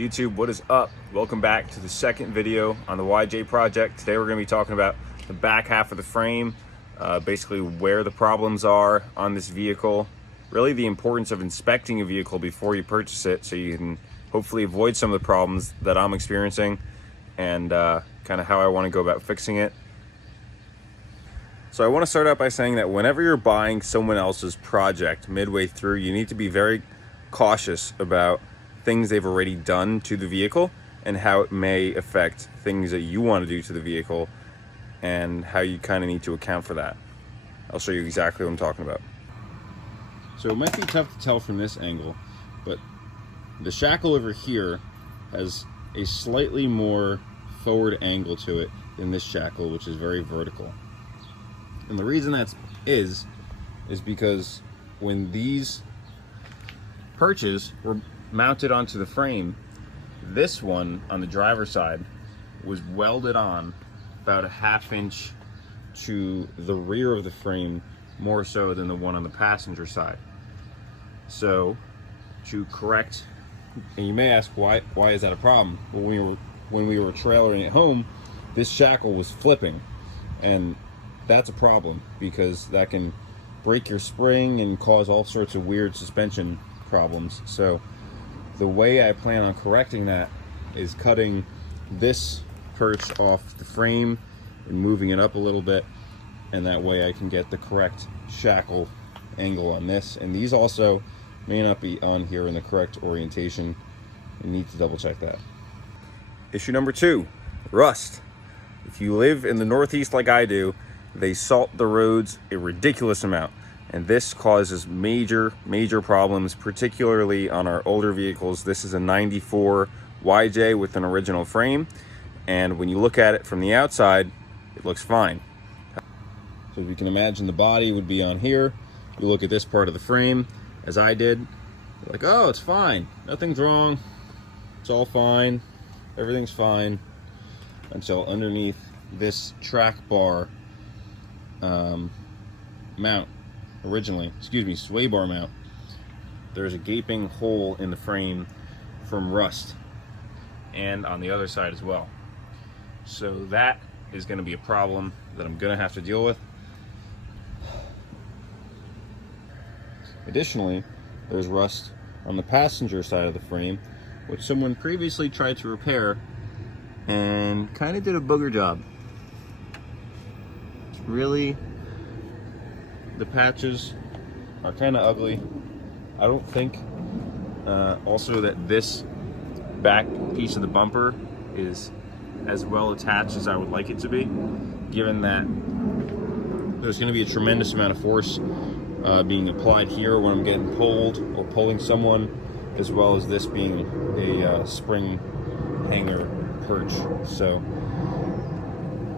YouTube, what is up? Welcome back to the second video on the YJ project. Today we're going to be talking about the back half of the frame, basically where the problems are on this vehicle, really the importance of inspecting a vehicle before you purchase it so you can hopefully avoid some of the problems that I'm experiencing, and kind of how I want to go about fixing it. So I want to start out by saying that whenever you're buying someone else's project midway through, you need to be very cautious about things they've already done to the vehicle and how it may affect things that you want to do to the vehicle and how you kind of need to account for that. I'll show you exactly what I'm talking about. So it might be tough to tell from this angle, but the shackle over here has a slightly more forward angle to it than this shackle, which is very vertical. And the reason that is because when these perches were mounted onto the frame, this one on the driver's side was welded on about a ½ inch to the rear of the frame, more so than the one on the passenger side. So to correct, and you may ask why is that a problem? Well, when we were trailering it home, this shackle was flipping, and that's a problem because that can break your spring and cause all sorts of weird suspension problems. So the way I plan on correcting that is cutting this perch off the frame and moving it up a little bit, and that way I can get the correct shackle angle on this. And these also may not be on here in the correct orientation. You need to double check that. Issue number 2, rust. If you live in the Northeast like I do, they salt the roads a ridiculous amount, and this causes major problems, particularly on our older vehicles. This is a 94 YJ with an original frame, and when you look at it from the outside, it looks fine. So as you can imagine, the body would be on here. You look at this part of the frame, as I did, you're like, oh, it's fine, nothing's wrong, it's all fine, everything's fine, until underneath this track bar mount, sway bar mount, there's a gaping hole in the frame from rust, and on the other side as well. So that is going to be a problem that I'm going to have to deal with. Additionally, there's rust on the passenger side of the frame, which someone previously tried to repair and kind of did a booger job. Really, the patches are kind of ugly. I don't think also that this back piece of the bumper is as well attached as I would like it to be, given that there's going to be a tremendous amount of force being applied here when I'm getting pulled or pulling someone, as well as this being a spring hanger perch. So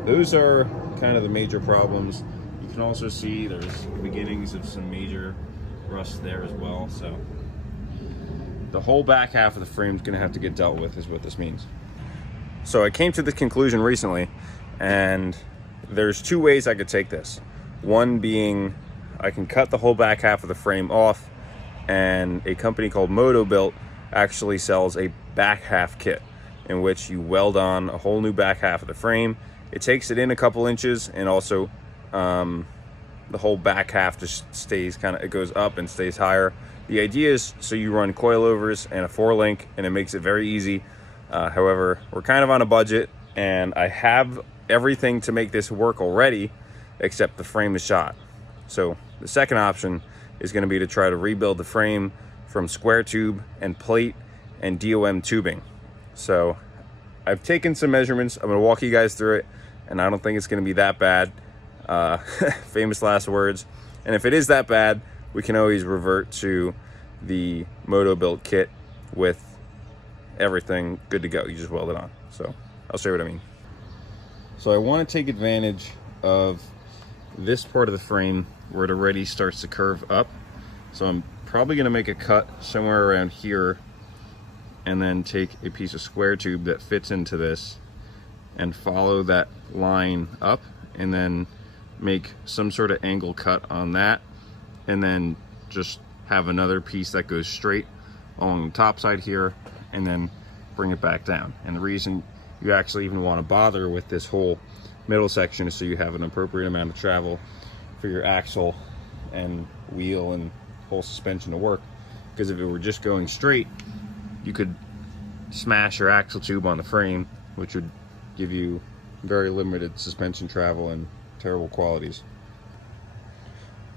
those are kind of the major problems. You can also see there's beginnings of some major rust there as well. So the whole back half of the frame is going to have to get dealt with, is what this means. So I came to the conclusion recently, and there's 2 ways I could take this. One being I can cut the whole back half of the frame off, and a company called Moto-Built actually sells a back half kit in which you weld on a whole new back half of the frame. It takes it in a couple inches, and also the whole back half just stays it goes up and stays higher. The idea is so you run coilovers and a 4-link, and it makes it very easy. However, we're kind of on a budget, and I have everything to make this work already, except the frame is shot. So the second option is going to be to try to rebuild the frame from square tube and plate and DOM tubing. So I've taken some measurements. I'm going to walk you guys through it, and I don't think it's going to be that bad. Famous last words. And if it is that bad, we can always revert to the Moto-Built kit with everything good to go. You just weld it on. So I'll show you what I mean. So I want to take advantage of this part of the frame where it already starts to curve up. So I'm probably going to make a cut somewhere around here, and then take a piece of square tube that fits into this and follow that line up, and then make some sort of angle cut on that, and then just have another piece that goes straight along the top side here, and then bring it back down. And the reason you actually even want to bother with this whole middle section is so you have an appropriate amount of travel for your axle and wheel and whole suspension to work. Because if it were just going straight, you could smash your axle tube on the frame, which would give you very limited suspension travel and terrible qualities.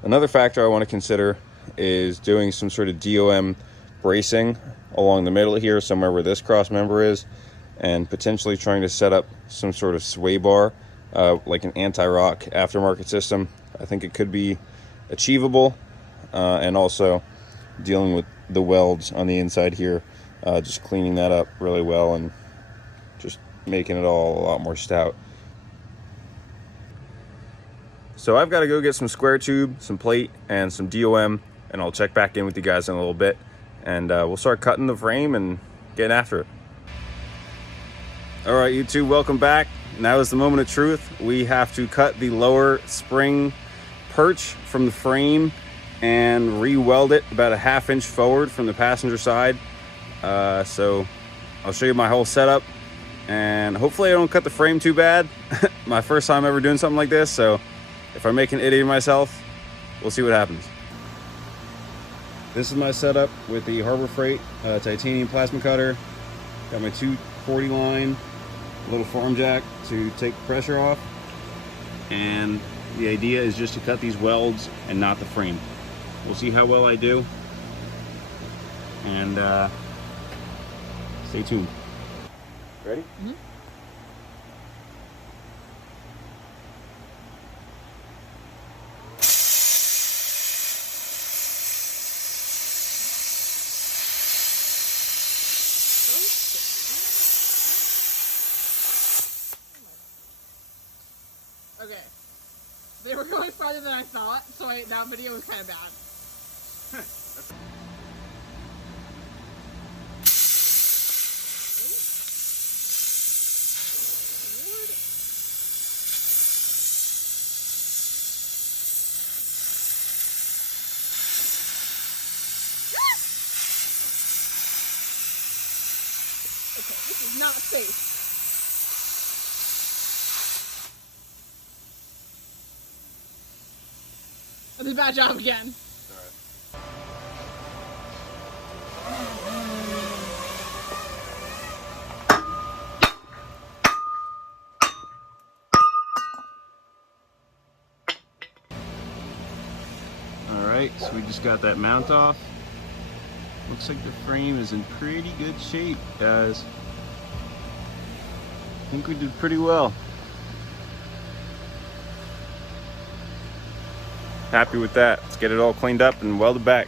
Another factor I want to consider is doing some sort of DOM bracing along the middle here, somewhere where this cross member is, and potentially trying to set up some sort of sway bar, like an anti-rock aftermarket system. I think it could be achievable, and also dealing with the welds on the inside here, just cleaning that up really well and just making it all a lot more stout. So I've got to go get some square tube, some plate, and some DOM, and I'll check back in with you guys in a little bit, and we'll start cutting the frame and getting after it. All right, YouTube, welcome back. Now is the moment of truth. We have to cut the lower spring perch from the frame and re-weld it about a 1/2 inch forward from the passenger side. So I'll show you my whole setup, and hopefully I don't cut the frame too bad. My first time ever doing something like this, so if I make an idiot of myself, we'll see what happens. This is my setup with the Harbor Freight titanium plasma cutter. Got my 240 line, little form jack to take the pressure off, and the idea is just to cut these welds and not the frame. We'll see how well I do, and stay tuned. Ready? Mm-hmm. Okay, they were going farther than I thought, so that video was kind of bad. Okay, this is not safe. I did a bad job again. Alright, so we just got that mount off. Looks like the frame is in pretty good shape, guys. I think we did pretty well. Happy with that. Let's get it all cleaned up and welded back.